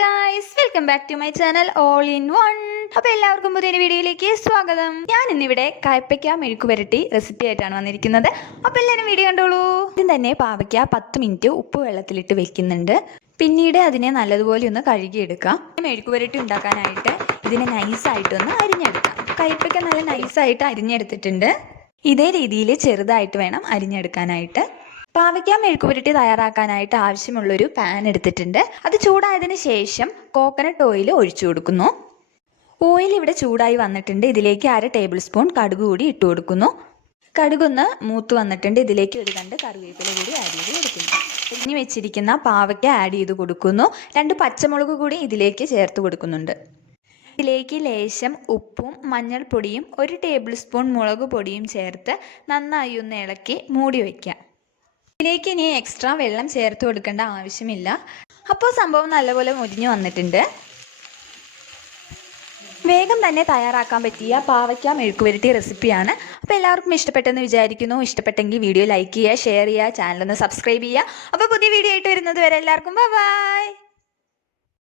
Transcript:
Guys, welcome back to my channel all in one. അപ്പോൾ എല്ലാവർക്കും പുതിയൊരു വീഡിയോയിലേക്ക് സ്വാഗതം. ഞാൻ ഇന്നിവിടെ കയ്പ്പയ്ക്ക മെഴുക്കുപുരട്ടി റെസിപ്പി ആയിട്ടാണ് വന്നിരിക്കുന്നത്. അപ്പോൾ എല്ലാവരും വീഡിയോ കണ്ടോളൂ. ആദ്യം തന്നെ പാവയ്ക്ക 10 മിനിറ്റ് ഉപ്പ് വെള്ളത്തിലിട്ട് വെക്കുന്നുണ്ട്. പിന്നീട് അതിനെ നല്ലതുപോലെ ഒന്ന് കഴുകിയെടുക്കാം. മെഴുക്കുപുരട്ടി ഉണ്ടാക്കാനായിട്ട് ഇതിനെ നൈസായിട്ടൊന്ന് അരിഞ്ഞെടുക്കാം. കയ്പ്പയ്ക്ക നല്ല നൈസായിട്ട് അരിഞ്ഞെടുത്തിട്ടുണ്ട്. ഇതേ രീതിയിൽ ചെറുതായിട്ട് വേണം അരിഞ്ഞെടുക്കാനായിട്ട്. പാവയ്ക്ക മെഴുക്കുപുരട്ടി തയ്യാറാക്കാനായിട്ട് ആവശ്യമുള്ളൊരു പാൻ എടുത്തിട്ടുണ്ട്. അത് ചൂടായതിനു ശേഷം കോക്കനട്ട് ഓയിൽ ഒഴിച്ചു കൊടുക്കുന്നു. ഓയിൽ ഇവിടെ ചൂടായി വന്നിട്ടുണ്ട്. ഇതിലേക്ക് 1/2 ടേബിൾ സ്പൂൺ കടുക് കൂടി ഇട്ട് കൊടുക്കുന്നു. കടുകൊന്ന് മൂത്ത് വന്നിട്ടുണ്ട്. ഇതിലേക്ക് ഒരു 2 കറിവേപ്പില കൂടി ആഡ് ചെയ്ത് കൊടുക്കുന്നു. ഇനി വെച്ചിരിക്കുന്ന പാവയ്ക്ക ആഡ് ചെയ്ത് കൊടുക്കുന്നു. 2 പച്ചമുളക് കൂടി ഇതിലേക്ക് ചേർത്ത് കൊടുക്കുന്നുണ്ട്. ഇതിലേക്ക് ലേശം ഉപ്പും മഞ്ഞൾപ്പൊടിയും 1 ടേബിൾ സ്പൂൺ മുളക് പൊടിയും ചേർത്ത് നന്നായി ഒന്ന് ഇളക്കി മൂടി വയ്ക്കാം. ഇതിലേക്ക് ഇനി എക്സ്ട്രാ വെള്ളം ചേർത്ത് കൊടുക്കേണ്ട ആവശ്യമില്ല. അപ്പോൾ സംഭവം നല്ലപോലെ മുരിഞ്ഞു വന്നിട്ടുണ്ട്. വേഗം തന്നെ തയ്യാറാക്കാൻ പറ്റിയ പാവയ്ക്ക മെഴുക്കുപുരട്ടി റെസിപ്പിയാണ്. അപ്പോൾ എല്ലാവർക്കും ഇഷ്ടപ്പെട്ടെന്ന് വിചാരിക്കുന്നു. ഇഷ്ടപ്പെട്ടെങ്കിൽ വീഡിയോ ലൈക്ക് ചെയ്യുക, ഷെയർ ചെയ്യുക, ചാനലൊന്ന് സബ്സ്ക്രൈബ് ചെയ്യുക. അപ്പോൾ പുതിയ വീഡിയോ ആയിട്ട് വരുന്നത് വരെ എല്ലാവർക്കും ബൈ.